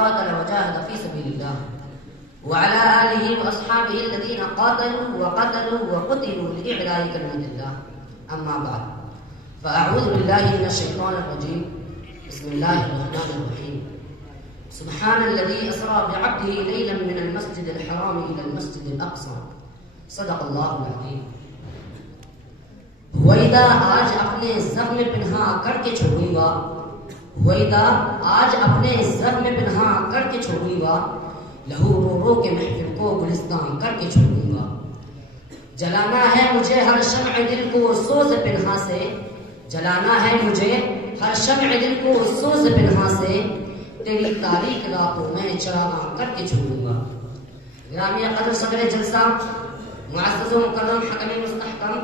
قاتل وجاهد في سبيل الله وعلى آله وأصحابه الذين قاتلوا وقتلوا وقتلوا لإعلاء كلمة الله. أما بعد فأعوذ بالله من الشيطان الرجيم. بسم الله الرحمن الرحيم. سبحان الذي أسرى بعبده ليلا من المسجد الحرام إلى المسجد الأقصى. صدق الله العظيم. وَإِذَا آج اپنے زخم پنہا کر کے چھوڑوں گا، وَإِذَا آج اپنے زخم پنہا کر کے چھوڑوں گا، لہو رو رو کے محفل کو گلستان کر کے چھوڑوں گا. جلانا ہے مجھے ہر شمع دل کو سوز پنہا سے، جلانا ہے مجھے ہر شمع دل کو سوز پنہا سے، تیری تاریخ راتوں میں چراغاں کر کے چھوڑوں گا. گرامی قدر صدر جلسہ، معزز و مکرم حکم مستحکم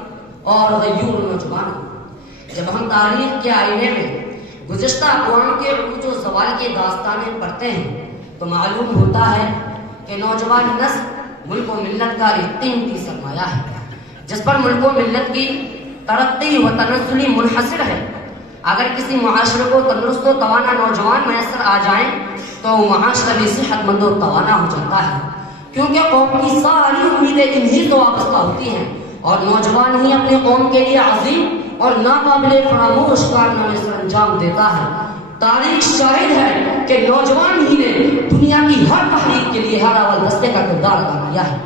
اور غیور نوجوان، جب ہم تاریخ کے آئینے میں گزشتہ اقوام کے عروج و زوال کی داستانیں پڑھتے ہیں تو معلوم ہوتا ہے کہ نوجوان نسل ملک و ملت کا ایک قیمتی سرمایہ ہے جس پر ملک و ملت کی ترقی و تنزلی منحصر ہے. اگر کسی معاشرے کو تندرست و توانا نوجوان میسر آ جائیں تو وہ معاشرہ بھی صحت مند و توانا ہو جاتا ہے، کیونکہ قوم کی ساری امیدیں انہی سے وابستہ ہوتی ہیں اور نوجوان ہی اپنی قوم کے لیے عظیم اور ناقابل فراموش کارنامے سر انجام دیتا ہے. تاریخ شاہد ہے کہ نوجوان ہی نے دنیا کی ہر تحریک کے لیے ہر اول دستے کا کردار ادا کیا ہے.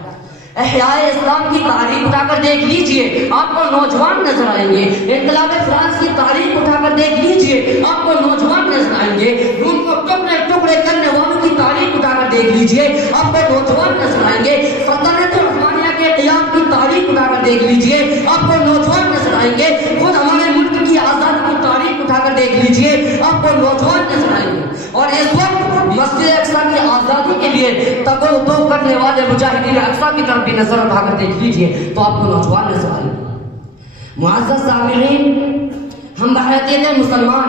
احیاء اسلام کی تاریخ اٹھا کر دیکھ لیجئے، آپ کو نوجوان نظر آئیں گے. انقلاب فرانس کی تاریخ اٹھا کر دیکھ لیجئے، آپ کو نوجوان نظر آئیں گے. روم کو ٹکڑے ٹکڑے کرنے والوں کی تاریخ اٹھا کر دیکھ لیجئے، آپ کو نوجوان نظر آئیں گے. سلطنت عثمانیہ کے قیام کی تاریخ اٹھا کر دیکھ لیجئے، آپ کو نوجوان نظر آئیں گے. خود ہمارے ملک کی آزادی کی تاریخ اٹھا کر دیکھ لیجئے، آپ کو نوجوان نظر آئیں گے. اور اس وقت مسجد اقصیٰ کی آزادی کے لیے تگ و دو کرنے والے مجاہدین اقصیٰ کی طرف بھی نظر اٹھا کر دیکھ لیجئے تو آپ کو نوجوان نظر آئیں گے. معزز سامعین، ہم بحیثیت مسلمان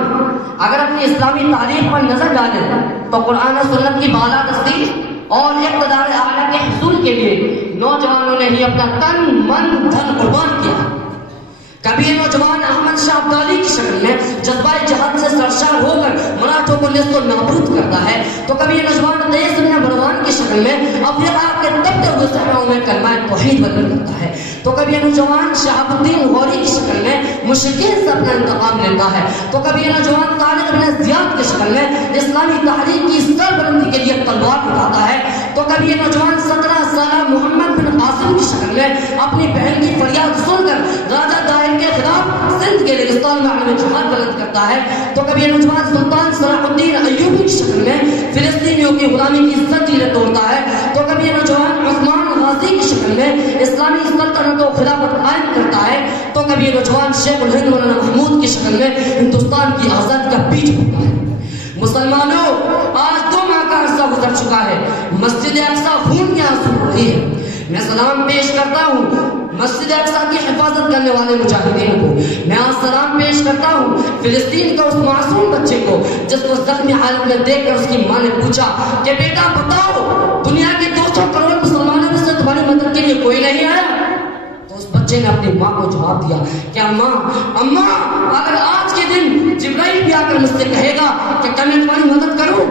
اگر اپنی اسلامی تاریخ پر نظر ڈالیں تو قرآن و سنت کی بالادستی اور اقتدار اعلیٰ کے حصول کے لیے نوجوانوں نے ہی اپنا تن من دھن قربان کیا. کبھی یہ نوجوان احمد شاہ ابدالی کی شکل میں جذبہ جہاد سے سرشار ہو کر مراٹھوں کو نیست و نابود کرتا ہے، تو کبھی یہ نوجوان قیس بن بروان کی شکل میں افریقہ کے تپتے ہوئے صحراؤں میں کلمہ توحید بلند کرتا ہے، تو کبھی یہ نوجوان شہاب الدین غوری کی شکل میں مشرکین سے اپنا انتقام لیتا ہے، تو کبھی یہ نوجوان طارق بن زیاد کی شکل میں اسلامی تحریک کی سربلندی کے لیے تلوار اٹھاتا ہے، تو کبھی یہ نوجوان 17 سالہ محمد بن قاسم کی شکل میں اپنی بہن کی فریاد سن کر راجہ دائر کے خلاف سندھ کے لرستان میں علم جہاد بلند کرتا ہے، تو کبھی یہ نوجوان سلطان صلاح الدین ایوبی کی شکل میں فلسطینیوں کی غلامی کی زنجیریں توڑتا ہے، تو کبھی یہ نوجوان عثمان غازی کی شکل میں اسلامی سلطنت و خلافت قائم کرتا ہے، تو کبھی یہ نوجوان شیخ الہند مولانا محمود کی شکل میں ہندوستان کی آزادی کا بیج ہوتا ہے. مسلمانوں، آج 2 ماہ کا عرصہ گزر چکا ہے، مسجد اقصیٰ خون کے آنسو ہو رہی ہے. میں سلام پیش کرتا ہوں مسجد اقصیٰ کی حفاظت کرنے والے مجاہدین کو. میں آج سلام پیش کرتا ہوں فلسطین کے اس معصوم بچے کو جس کو زخمی حالت میں دیکھ کر اس کی ماں نے پوچھا کہ بیٹا بتاؤ، دنیا کے 200 کروڑ مسلمانوں میں سے تمہاری مدد کے لیے کوئی نہیں آیا؟ تو اس بچے نے اپنی ماں کو جواب دیا کہ اماں اگر آج کے دن جبرائیل بھی آ کر مجھ سے کہے گا کہ کیا میں تمہاری مدد کروں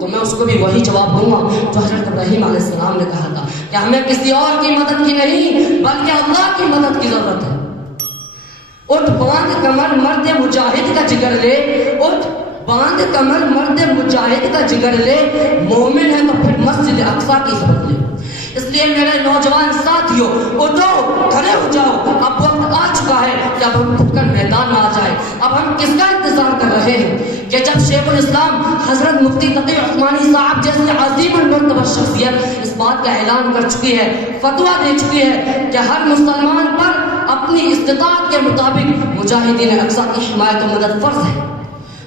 تو میں اس کو بھی وہی جواب دوں گا جو حضرت ابراہیم علیہ السلام نے کہا تھا کہ ہمیں کسی اور کی مدد کی نہیں بلکہ اللہ کی مدد کی ضرورت ہے. اٹھ باندھ کمر مرد مجاہد کا جگر لے، اٹھ باندھ کمر مرد مجاہد کا جگر لے، مومن ہے تو پھر مسجد اقصیٰ کی ضرورت لے. اس لیے میرے نوجوان ساتھیوں، اٹھو، کھڑے ہو جاؤ. اب وقت آ چکا ہے کہ اب ہم اٹھ کر میدان میں آ جائیں. اب ہم کس کا انتظار کر رہے ہیں کہ جب شیخ الاسلام حضرت مفتی تقی عثمانی صاحب جیسی عظیم المرتبہ شخصیت اس بات کا اعلان کر چکی ہے، فتویٰ دے چکی ہے کہ ہر مسلمان پر اپنی استطاعت کے مطابق مجاہدین اقصیٰ کی حمایت و مدد فرض ہے.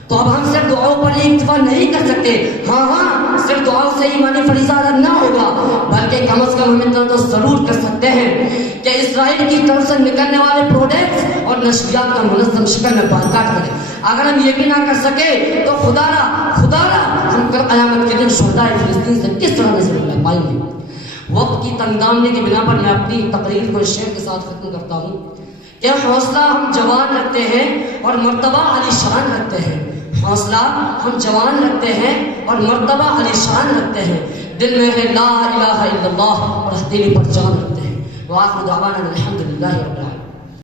تو اب ہم صرف دعاؤں پر ہی اکتفا نہیں کر سکتے. ہاں صرف دعاؤں سے ایمانی فریضہ ادا نہ ہوگا، بلکہ کم از کم ہم اتنا تو ضرور کر سکتے ہیں کہ اسرائیل کی طرف سے نکلنے والے پروڈکٹس اور نشریات کا منظم شکل میں بائیکاٹ کریں. اگر ہم یہ بھی نہ کر سکے تو خدا را ہم کل قیامت کے دن شہداء فلسطین سے کس طرح نظر لگ پائیں گے. وقت کی تنگدامنی کی بنا پر میں اپنی تقریر کو اس شعر کے ساتھ ختم کرتا ہوں کہ حوصلہ ہم جوان رکھتے ہیں اور مرتبہ عالی شان رکھتے ہیں، حوصلہ ہم جوان رکھتے ہیں اور مرتبہ علیشان رکھتے ہیں، دل میں ہے لا الہ الا اللہ اور ہتھیلی پر جان رکھتے ہیں۔ وآخر دعوانا الحمدللہ رب العالمین۔